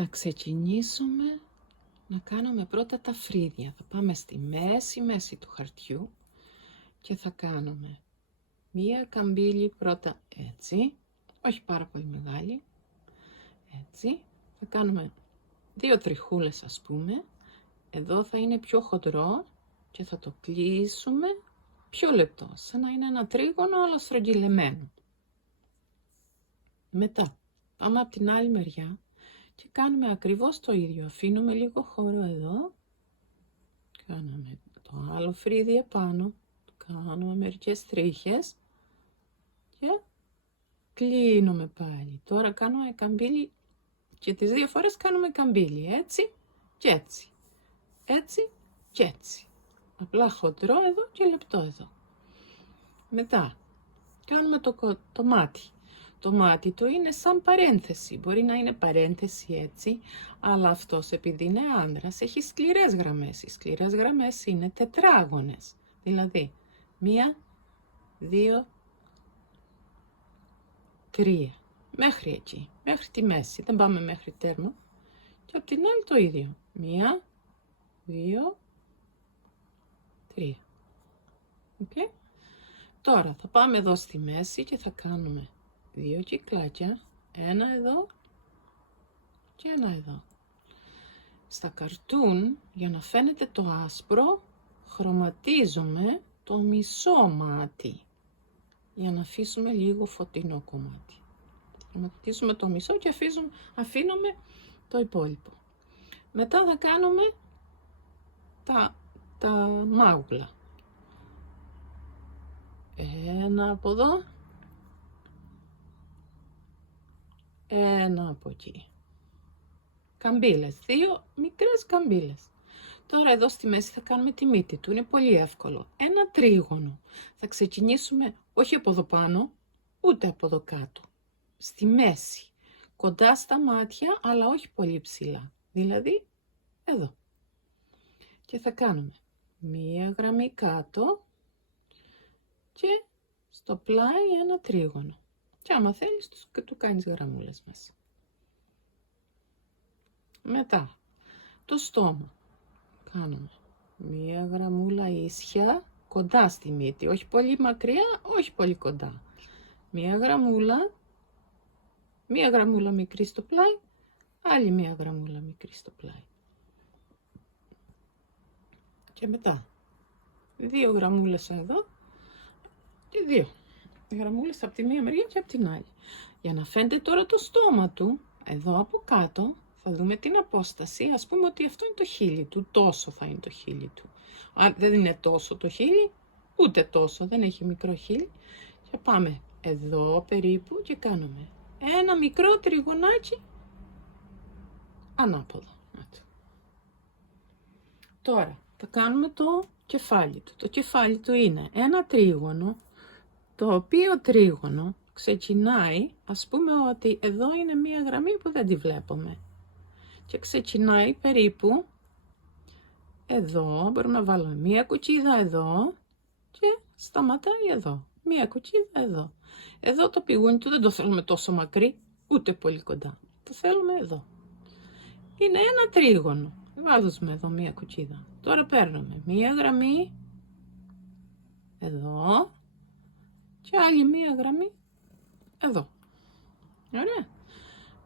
Θα ξεκινήσουμε να κάνουμε πρώτα τα φρύδια. Θα πάμε στη μέση του χαρτιού και θα κάνουμε μία καμπύλη πρώτα έτσι, όχι πάρα πολύ μεγάλη, έτσι. Θα κάνουμε 2 τριχούλες ας πούμε, εδώ θα είναι πιο χοντρό και θα το κλείσουμε πιο λεπτό, σαν να είναι ένα τρίγωνο αλλά στρογγυλεμένο. Μετά πάμε από την άλλη μεριά και κάνουμε ακριβώς το ίδιο. Αφήνουμε λίγο χώρο εδώ, κάναμε το άλλο φρύδι επάνω, κάνουμε μερικές τρίχες και κλείνουμε πάλι. Τώρα κάνουμε καμπύλη και τις 2 φορές κάνουμε καμπύλη, έτσι και έτσι, έτσι και έτσι. Απλά χοντρό εδώ και λεπτό εδώ. Μετά κάνουμε το μάτι. Το μάτι του είναι σαν παρένθεση, μπορεί να είναι παρένθεση έτσι, αλλά αυτός επειδή είναι άνδρας έχει σκληρές γραμμές. Οι σκληρές γραμμές είναι τετράγωνες, δηλαδή 1, 2, 3, μέχρι εκεί, μέχρι τη μέση, δεν πάμε μέχρι τέρμα. Και από την άλλη το ίδιο, 1, 2, 3. Okay. Τώρα θα πάμε εδώ στη μέση και θα κάνουμε 2 κυκλάκια, ένα εδώ και ένα εδώ. Στα καρτούν, για να φαίνεται το άσπρο, χρωματίζουμε το μισό μάτι, για να αφήσουμε λίγο φωτεινό κομμάτι. Χρωματίζουμε το μισό και αφήνουμε το υπόλοιπο. Μετά θα κάνουμε τα μάγουλα. Ένα από εδώ, ένα από εκεί. Καμπύλες, 2 μικρές καμπύλες. Τώρα εδώ στη μέση θα κάνουμε τη μύτη του, είναι πολύ εύκολο. Ένα τρίγωνο. Θα ξεκινήσουμε όχι από εδώ πάνω, ούτε από εδώ κάτω. Στη μέση, κοντά στα μάτια, αλλά όχι πολύ ψηλά. Δηλαδή, εδώ. Και θα κάνουμε μία γραμμή κάτω και στο πλάι ένα τρίγωνο. Και άμα θέλεις, του κάνεις γραμμούλες μέσα. Μετά, το στόμα. Κάνουμε μία γραμμούλα ίσια, κοντά στη μύτη. Όχι πολύ μακριά, όχι πολύ κοντά. Μία γραμμούλα μικρή στο πλάι, άλλη μία γραμμούλα μικρή στο πλάι. Και μετά, 2 γραμμούλες εδώ και 2 γραμμούλες από τη μία μεριά και από την άλλη. Για να φαίνεται τώρα το στόμα του, εδώ από κάτω, θα δούμε την απόσταση. Ας πούμε ότι αυτό είναι το χείλι του, τόσο θα είναι το χείλι του. Αν δεν είναι τόσο το χείλι, ούτε τόσο, δεν έχει μικρό χείλι. Και πάμε εδώ περίπου και κάνουμε ένα μικρό τριγωνάκι ανάποδα. Τώρα θα κάνουμε το κεφάλι του. Το κεφάλι του είναι ένα τρίγωνο, το οποίο τρίγωνο ξεκινάει, ας πούμε ότι εδώ είναι μία γραμμή που δεν τη βλέπουμε. Και ξεκινάει περίπου εδώ, μπορούμε να βάλουμε μία κουκκίδα εδώ και σταματάει εδώ. Μία κουκκίδα εδώ. Εδώ το πηγούνι του δεν το θέλουμε τόσο μακρύ, ούτε πολύ κοντά. Το θέλουμε εδώ. Είναι ένα τρίγωνο. Βάζουμε εδώ μία κουκκίδα. Τώρα παίρνουμε μία γραμμή εδώ και άλλη μία γραμμή εδώ. Ωραία.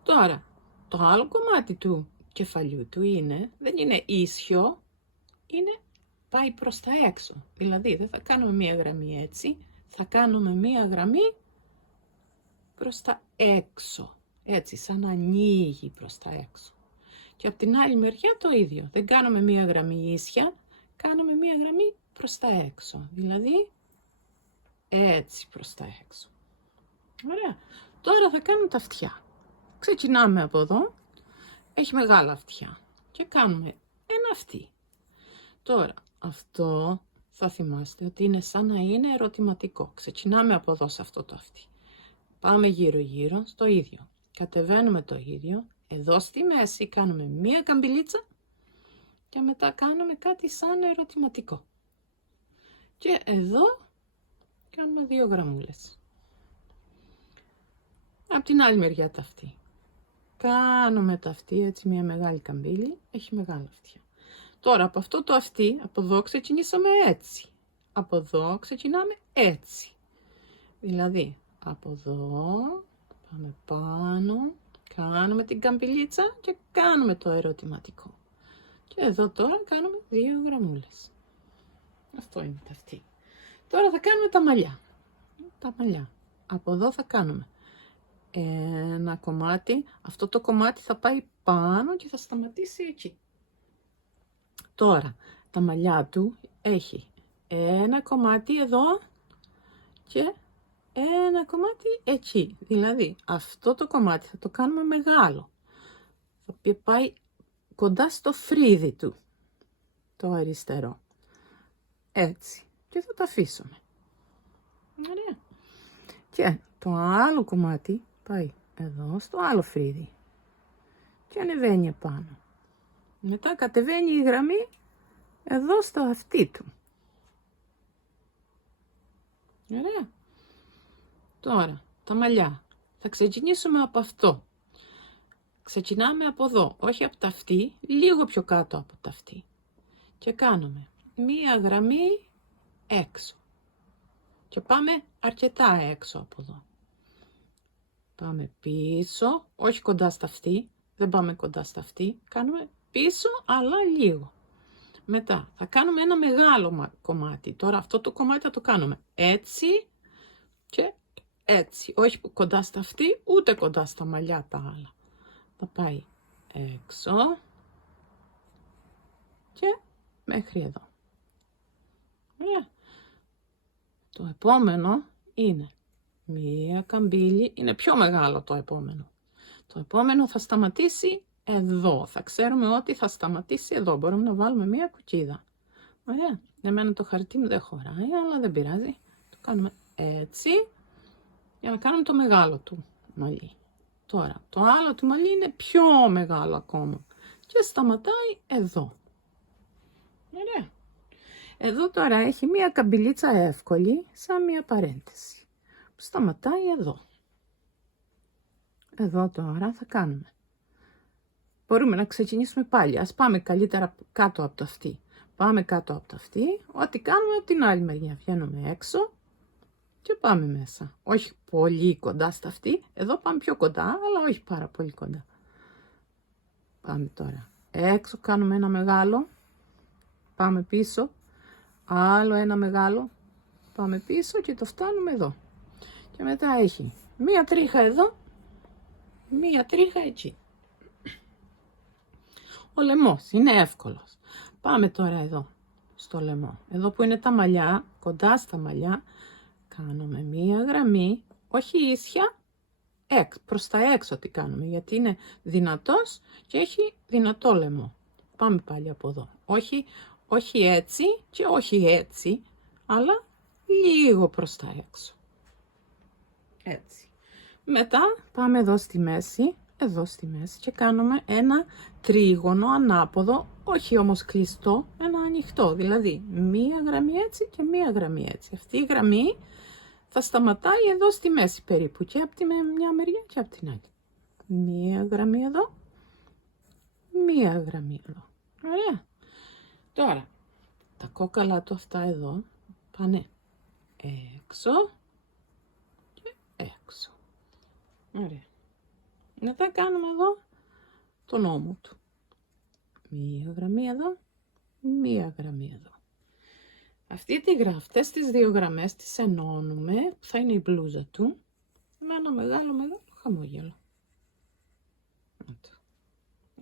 Τώρα, το άλλο κομμάτι του κεφαλιού του δεν είναι ίσιο, πάει προς τα έξω. Δηλαδή δεν θα κάνουμε μία γραμμή έτσι, θα κάνουμε μία γραμμή προς τα έξω. Έτσι, σαν να ανοίγει προς τα έξω. Και από την άλλη μεριά το ίδιο. Δεν κάνουμε μία γραμμή ίσια, κάνουμε μία γραμμή προς τα έξω. Δηλαδή, έτσι προς τα έξω. Ωραία. Τώρα θα κάνουμε τα αυτιά. Ξεκινάμε από εδώ. Έχει μεγάλα αυτιά. Και κάνουμε ένα αυτί. Τώρα, αυτό θα θυμάστε ότι είναι σαν να είναι ερωτηματικό. Ξεκινάμε από εδώ σε αυτό το αυτί. Πάμε γύρω-γύρω στο ίδιο. Κατεβαίνουμε το ίδιο. Εδώ στη μέση κάνουμε μία καμπυλίτσα και μετά κάνουμε κάτι σαν ερωτηματικό. Και εδώ κάνουμε 2 γραμμούλες. Από την άλλη μεριά τα αυτή. Κάνουμε το αυτί, έτσι μια μεγάλη καμπύλη, έχει μεγάλα αυτιά. Τώρα από αυτό το αυτί, από εδώ ξεκινήσαμε έτσι. Από εδώ ξεκινάμε έτσι. Δηλαδή, από εδώ πάμε πάνω, κάνουμε την καμπυλίτσα και κάνουμε το ερωτηματικό. Και εδώ τώρα κάνουμε 2 γραμμούλες. Αυτό είναι το αυτί. Τώρα θα κάνουμε τα μαλλιά. Τα μαλλιά. Από εδώ θα κάνουμε ένα κομμάτι. Αυτό το κομμάτι θα πάει πάνω και θα σταματήσει εκεί. Τώρα, τα μαλλιά του έχει ένα κομμάτι εδώ και ένα κομμάτι εκεί. Δηλαδή, αυτό το κομμάτι θα το κάνουμε μεγάλο. Θα πάει κοντά στο φρύδι του, το αριστερό. Έτσι. Και θα το αφήσουμε. Ωραία. Και το άλλο κομμάτι πάει εδώ στο άλλο φρύδι. Και ανεβαίνει επάνω. Μετά κατεβαίνει η γραμμή εδώ στο αυτί του. Ωραία. Τώρα, τα μαλλιά. Θα ξεκινήσουμε από αυτό. Ξεκινάμε από εδώ, όχι από τα αυτί, λίγο πιο κάτω από τα αυτί. Και κάνουμε μία γραμμή έξω. Και πάμε αρκετά έξω από εδώ. Πάμε πίσω, όχι κοντά στα αυτί, δεν πάμε κοντά στα αυτί, κάνουμε πίσω αλλά λίγο. Μετά θα κάνουμε ένα μεγάλο κομμάτι. Τώρα αυτό το κομμάτι θα το κάνουμε έτσι και έτσι. Όχι κοντά στα αυτί, ούτε κοντά στα μαλλιά τα άλλα. Θα πάει έξω και μέχρι εδώ. Ωραία. Το επόμενο είναι μία καμπύλη, είναι πιο μεγάλο το επόμενο. Το επόμενο θα σταματήσει εδώ. Θα ξέρουμε ότι θα σταματήσει εδώ. Μπορούμε να βάλουμε μία κουκκίδα. Ωραία. Εμένα το χαρτί μου δεν χωράει, αλλά δεν πειράζει. Το κάνουμε έτσι για να κάνουμε το μεγάλο του μαλλί. Τώρα, το άλλο του μαλλί είναι πιο μεγάλο ακόμα και σταματάει εδώ. Ωραία. Εδώ τώρα έχει μία καμπυλίτσα εύκολη, σαν μία παρένθεση, που σταματάει εδώ. Εδώ τώρα θα κάνουμε. Μπορούμε να ξεκινήσουμε πάλι. Ας πάμε καλύτερα κάτω από το αυτί. Πάμε κάτω από το αυτί. Ό,τι κάνουμε από την άλλη μεριά. Βγαίνουμε έξω και πάμε μέσα. Όχι πολύ κοντά στα αυτί. Εδώ πάμε πιο κοντά, αλλά όχι πάρα πολύ κοντά. Πάμε τώρα έξω, κάνουμε ένα μεγάλο. Πάμε πίσω. Άλλο ένα μεγάλο. Πάμε πίσω και το φτάνουμε εδώ. Και μετά έχει μία τρίχα εδώ. Μία τρίχα εκεί. Ο λαιμός είναι εύκολος. Πάμε τώρα εδώ στο λαιμό. Εδώ που είναι τα μαλλιά, κοντά στα μαλλιά, κάνουμε μία γραμμή, όχι ίσια, προς τα έξω τι κάνουμε, γιατί είναι δυνατός και έχει δυνατό λαιμό. Πάμε πάλι από εδώ. Όχι έτσι και όχι έτσι, αλλά λίγο προς τα έξω. Έτσι. Μετά πάμε εδώ στη μέση και κάνουμε ένα τρίγωνο ανάποδο, όχι όμως κλειστό, ένα ανοιχτό. Δηλαδή μία γραμμή έτσι και μία γραμμή έτσι. Αυτή η γραμμή θα σταματάει εδώ στη μέση περίπου και από τη μια μεριά και από την άλλη. Μία γραμμή εδώ, μία γραμμή εδώ. Ωραία. Τώρα, τα κόκαλα του αυτά εδώ πάνε έξω και έξω. Ωραία. Μετά κάνουμε εδώ τον ώμο του. Μία γραμμή εδώ, μία γραμμή εδώ. Αυτές τις δύο γραμμές τις ενώνουμε, που θα είναι η μπλούζα του, με ένα μεγάλο χαμόγελο.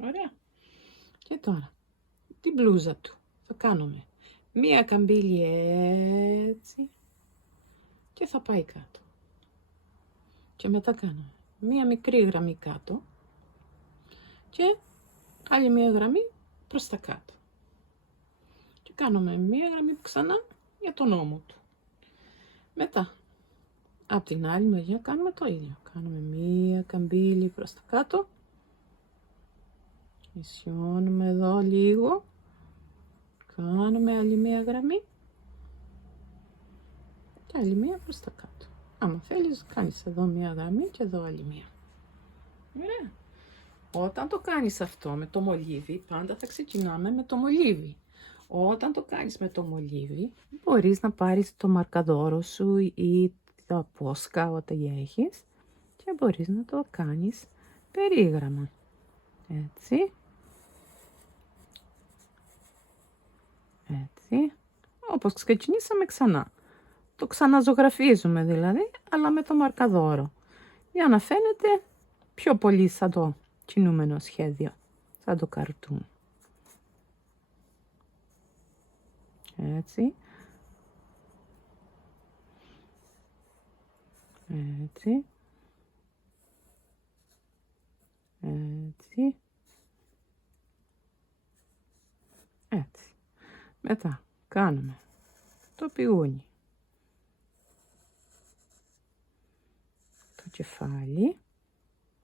Ωραία. Και τώρα, την μπλούζα του θα κάνουμε μία καμπύλη έτσι και θα πάει κάτω. Και μετά κάνουμε μία μικρή γραμμή κάτω και άλλη μία γραμμή προς τα κάτω. Και κάνουμε μία γραμμή ξανά για τον ώμο του. Μετά, από την άλλη μεριά κάνουμε το ίδιο. Κάνουμε μία καμπύλη προς τα κάτω. Ισιώνουμε εδώ λίγο. Κάνουμε άλλη μία γραμμή. Και άλλη μία προς τα κάτω. Άμα θέλεις κάνεις εδώ μία γραμμή και εδώ άλλη μία. Ωραία. Όταν το κάνεις αυτό με το μολύβι, πάντα θα ξεκινάμε με το μολύβι. Όταν το κάνεις με το μολύβι, μπορείς να πάρεις το μαρκαδόρο σου ή τα πόσκα ό,τι έχεις και μπορείς να το κάνεις περίγραμμα. Έτσι. Έτσι. Όπως ξεκινήσαμε ξανά. Το ξαναζωγραφίζουμε δηλαδή, αλλά με το μαρκαδόρο. Για να φαίνεται πιο πολύ σαν το κινούμενο σχέδιο, σαν το καρτούν. Έτσι. Έτσι. Έτσι. Έτσι. Μετά κάνουμε το πηγούνι. Το κεφάλι.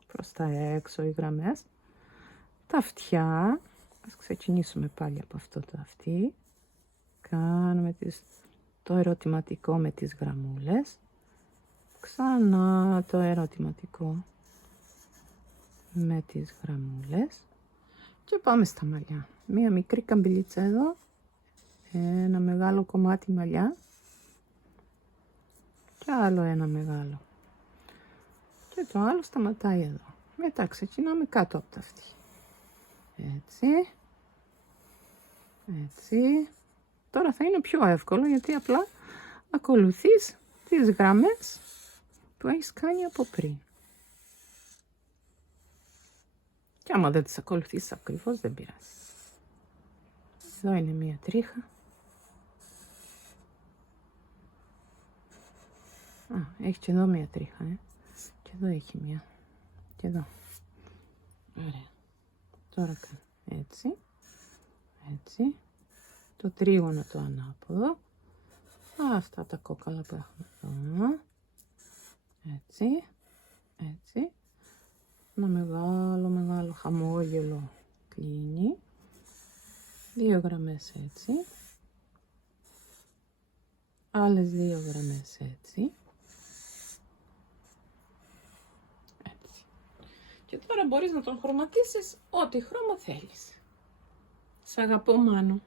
Προς τα έξω οι γραμμές. Τα αυτιά. Ας ξεκινήσουμε πάλι από αυτό το αυτί. Κάνουμε το ερωτηματικό με τις γραμμούλες. Ξανά το ερωτηματικό με τις γραμμούλες. Και πάμε στα μαλλιά. Μία μικρή καμπυλίτσα εδώ. Ένα μεγάλο κομμάτι μαλλιά. Και άλλο ένα μεγάλο. Και το άλλο σταματάει εδώ. Μετά ξεκινάμε κάτω από τα αυτή. Έτσι. Έτσι. Τώρα θα είναι πιο εύκολο γιατί απλά ακολουθείς τις γραμμές που έχεις κάνει από πριν. Και άμα δεν τις ακολουθήσεις ακριβώς δεν πειράζει. Εδώ είναι μία τρίχα. Έχει και εδώ μία τρίχα. Και εδώ έχει μία. Και εδώ. Ωραία. Τώρα κάνω έτσι. Έτσι. Το τρίγωνο το ανάποδο. Αυτά τα κόκαλα που έχουμε εδώ. Έτσι. Έτσι. Ένα μεγάλο χαμόγελο κλείνει. 2 γραμμές έτσι. Άλλες 2 γραμμές έτσι. Έτσι. Και τώρα μπορείς να τον χρωματίσεις ό,τι χρώμα θέλεις. Σ' αγαπώ, Μάνο.